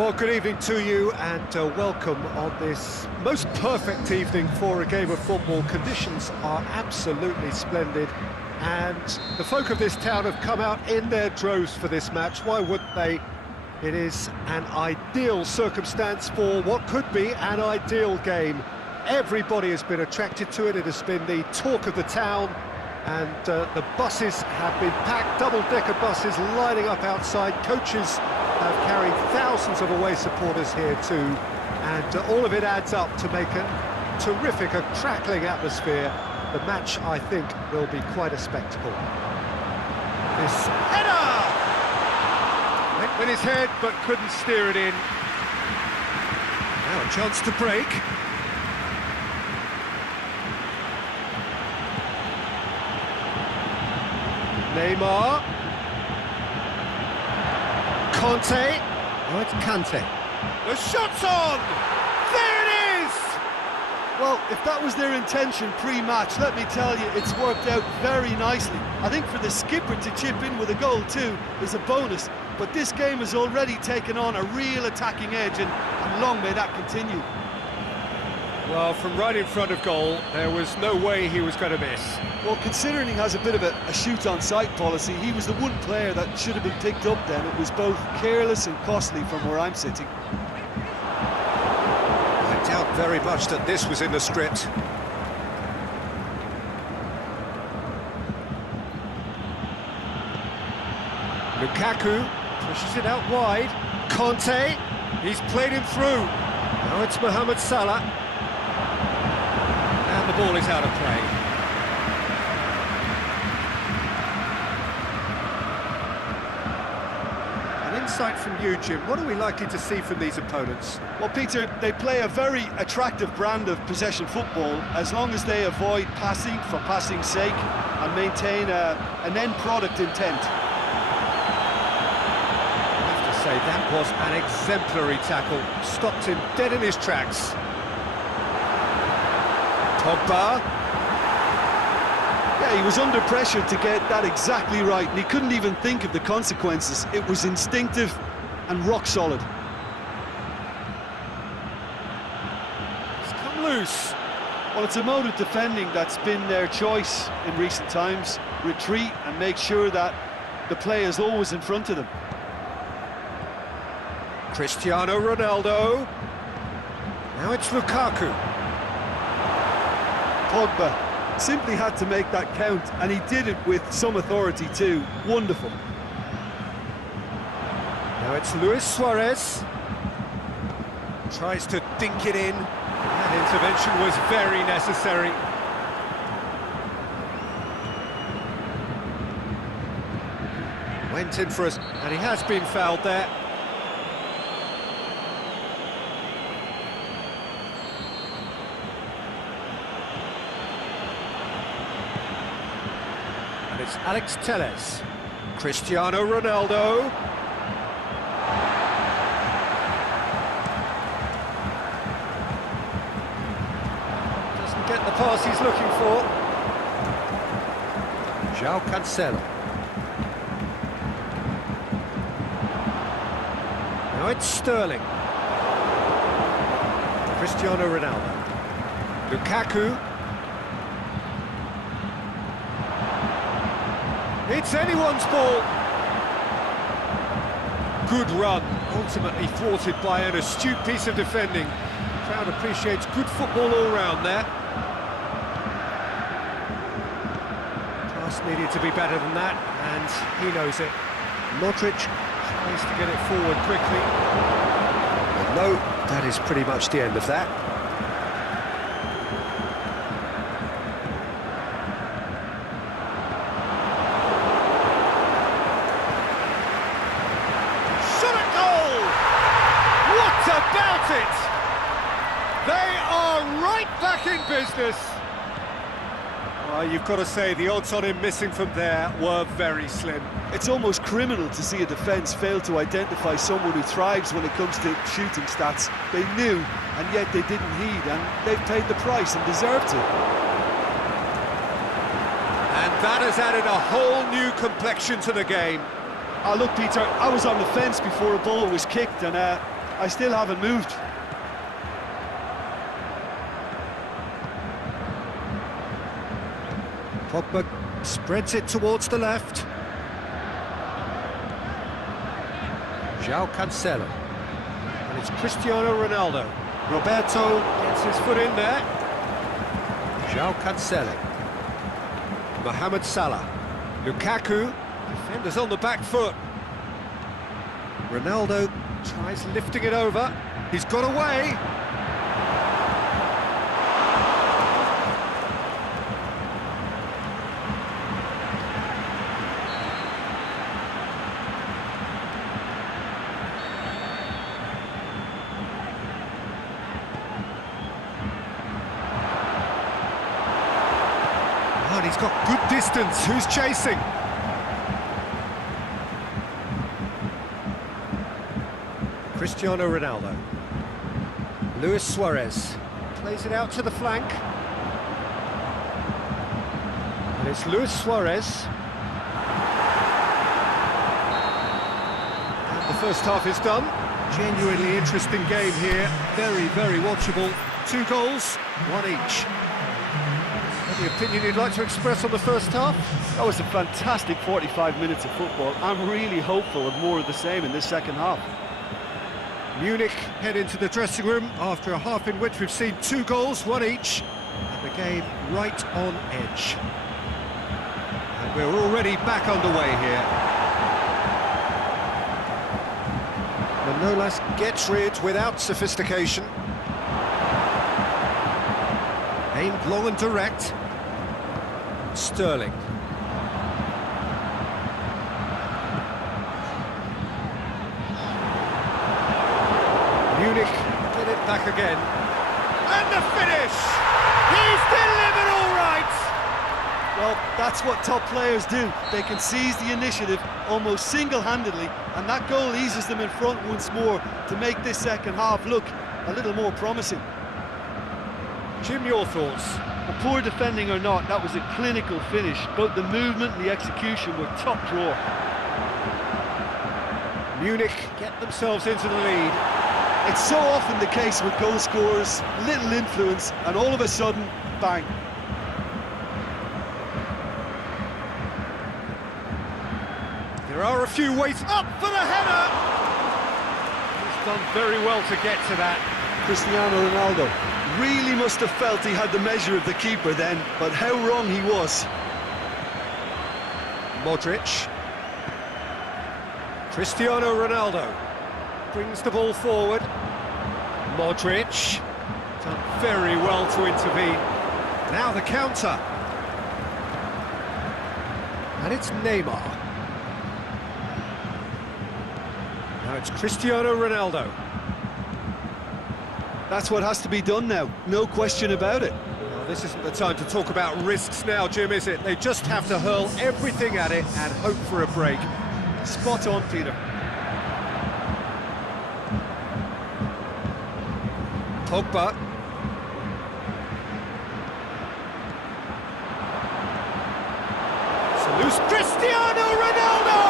Well, good evening to you and welcome on this most perfect evening for a game of football. Conditions are absolutely splendid and the folk of this town have come out in their droves for this match. Why wouldn't they? It is an ideal circumstance for what could be an ideal game. Everybody has been attracted to it. It has been the talk of the town, and the buses have been packed, double-decker buses lining up outside. Coaches have carried thousands of away supporters here too, and all of it adds up to make a terrific, a crackling atmosphere. The match, I think, will be quite a spectacle. This header! Went with his head, but couldn't steer it in. Now a chance to break. Neymar. Conte. Oh, it's Kante. The shot's on! There it is! Well, if that was their intention pre-match, let me tell you, it's worked out very nicely. I think for the skipper to chip in with a goal too is a bonus, but this game has already taken on a real attacking edge, and long may that continue. Well, from right in front of goal, there was no way he was going to miss. Well, considering he has a bit of a shoot-on-sight policy, he was the one player that should have been picked up then. It was both careless and costly from where I'm sitting. I doubt very much that this was in the script. Lukaku pushes it out wide. Conte, he's played him through. Now it's Mohamed Salah. And the ball is out of play. An insight from you, Jim. What are we likely to see from these opponents? Well, Peter, they play a very attractive brand of possession football as long as they avoid passing for passing's sake and maintain an end product intent. I have to say, that was an exemplary tackle. Stopped him dead in his tracks. Pogba. Yeah, he was under pressure to get that exactly right, and he couldn't even think of the consequences. It was instinctive and rock solid. It's come loose. Well, it's a mode of defending that's been their choice in recent times. Retreat and make sure that the play is always in front of them. Cristiano Ronaldo. Now it's Lukaku. Pogba simply had to make that count, and he did it with some authority too. Wonderful. Now it's Luis Suarez. Tries to dink it in. That intervention was very necessary. Went in for us, and he has been fouled there. It's Alex Telles. Cristiano Ronaldo. Doesn't get the pass he's looking for. João Cancelo. Now it's Sterling. Cristiano Ronaldo. Lukaku. It's anyone's ball. Good run, ultimately thwarted by an astute piece of defending. Crowd appreciates good football all round there. Pass needed to be better than that, and he knows it. Modric tries to get it forward quickly. But no, that is pretty much the end of that. About it! They are right back in business. Well, you've got to say the odds on him missing from there were very slim. It's almost criminal to see a defence fail to identify someone who thrives when it comes to shooting stats. They knew, and yet they didn't heed, and they've paid the price and deserved to. And that has added a whole new complexion to the game. Look, Peter, I was on the fence before a ball was kicked, and I still haven't moved. Pogba spreads it towards the left. João Cancelo. And it's Cristiano Ronaldo. Roberto gets his foot in there. João Cancelo. Mohamed Salah. Lukaku. Defenders on the back foot. Ronaldo tries lifting it over. He's got away. And he's got good distance. Who's chasing? Cristiano Ronaldo. Luis Suarez plays it out to the flank. And it's Luis Suarez. And the first half is done. Genuinely interesting game here. Very, very watchable. 2 goals, 1 each. Any opinion you'd like to express on the first half? That was a fantastic 45 minutes of football. I'm really hopeful of more of the same in this second half. Munich head into the dressing room after a half in which we've seen 2 goals, 1 each, and the game right on edge. And we're already back underway here. Manolas gets rid without sophistication. Aimed long and direct. Sterling. Munich get it back again. And the finish! He's delivered all right! Well, that's what top players do. They can seize the initiative almost single-handedly, and that goal eases them in front once more to make this second half look a little more promising. Jim, your thoughts? Well, poor defending or not, that was a clinical finish. Both the movement and the execution were top drawer. Munich get themselves into the lead. It's so often the case with goal scorers, little influence, and all of a sudden, bang. There are a few ways up for the header! He's done very well to get to that. Cristiano Ronaldo really must have felt he had the measure of the keeper then, but how wrong he was. Modric. Cristiano Ronaldo brings the ball forward. Modric done very well to intervene. Now the counter. And it's Neymar. Now it's Cristiano Ronaldo. That's what has to be done now, no question about it. Well, this isn't the time to talk about risks now, Jim, is it? They just have to hurl everything at it and hope for a break. Spot on, Peter. Pogba. So loose Cristiano Ronaldo!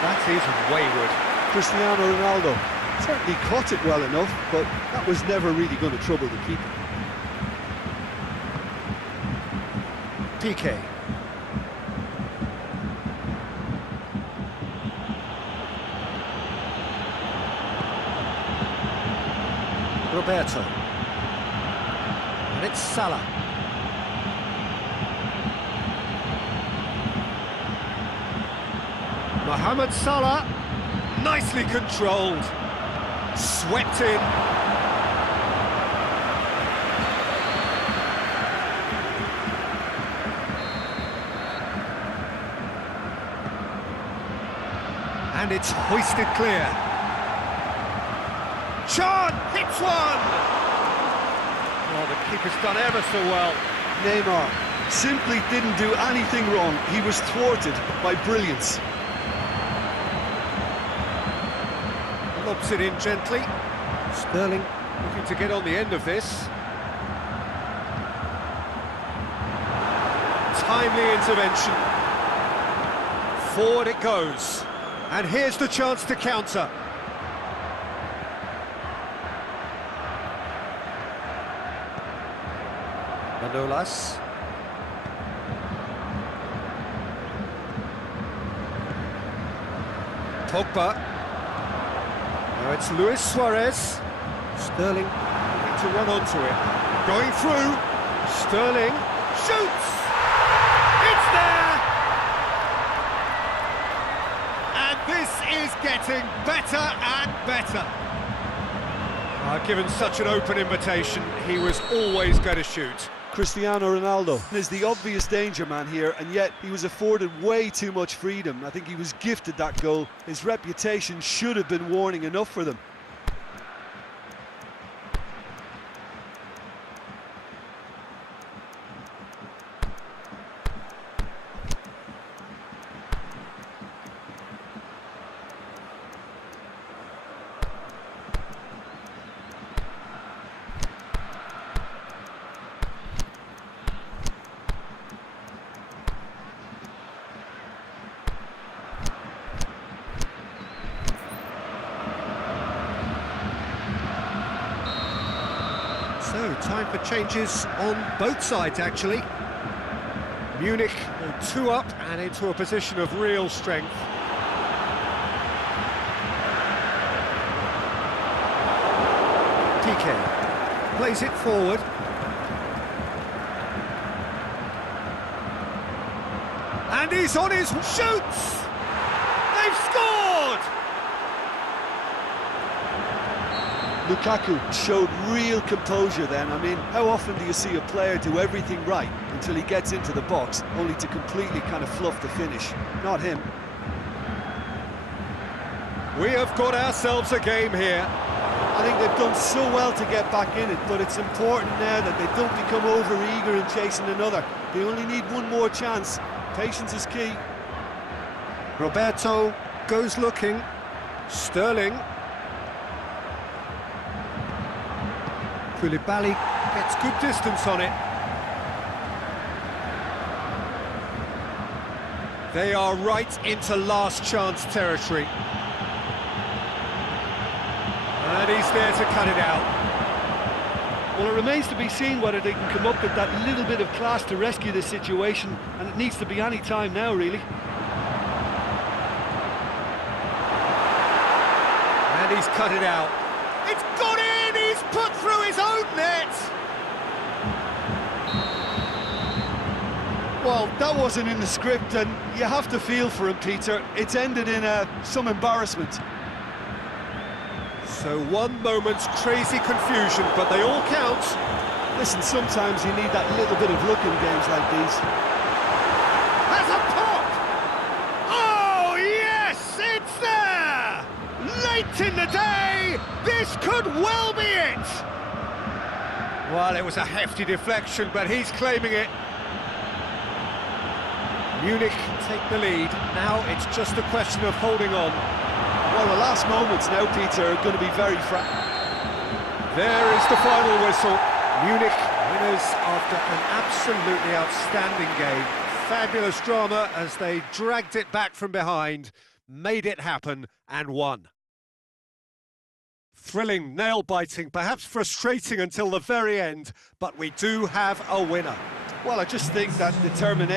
That is wayward. Cristiano Ronaldo certainly caught it well enough, but that was never really going to trouble the keeper. Piqué. Roberto. And it's Salah. Mohamed Salah, nicely controlled. Swept in. And it's hoisted clear. Chan hits one! Oh, the keeper's done ever so well. Neymar simply didn't do anything wrong. He was thwarted by brilliance. Lobs it in gently. Sterling looking to get on the end of this. Timely intervention. Forward it goes. And here's the chance to counter. Manolas. Pogba. Now it's Luis Suarez. Sterling looking to run onto it. Going through. Sterling shoots. It's there. And this is getting better and better. Given such an open invitation, he was always going to shoot. Cristiano Ronaldo is the obvious danger man here, and yet he was afforded way too much freedom. I think he was gifted that goal. His reputation should have been warning enough for them. So, time for changes on both sides, actually. Munich 2 up and into a position of real strength. Piqué plays it forward. And he's on his shoots! They've scored! Lukaku showed real composure then. I mean, how often do you see a player do everything right until he gets into the box, only to completely kind of fluff the finish? Not him. We have got ourselves a game here. I think they've done so well to get back in it, but it's important now that they don't become over-eager in chasing another. They only need one more chance. Patience is key. Roberto goes looking. Sterling. Koulibaly gets good distance on it. They are right into last chance territory. And he's there to cut it out. Well, it remains to be seen whether they can come up with that little bit of class to rescue this situation, and it needs to be any time now, really. And he's cut it out. It's got in! He's put through his own net! Well, that wasn't in the script, and you have to feel for him, Peter. It's ended in some embarrassment. So one moment's crazy confusion, but they all count. Listen, sometimes you need that little bit of luck in games like these. Has a pop! Oh, yes! It's there! Late in the day, this could well be it! Well, it was a hefty deflection, but he's claiming it. Munich take the lead. Now it's just a question of holding on. Well, the last moments now, Peter, are going to be very There is the final whistle. Munich winners after an absolutely outstanding game. Fabulous drama as they dragged it back from behind, made it happen and won. Thrilling, nail-biting, perhaps frustrating until the very end, but we do have a winner. Well, I just think that determination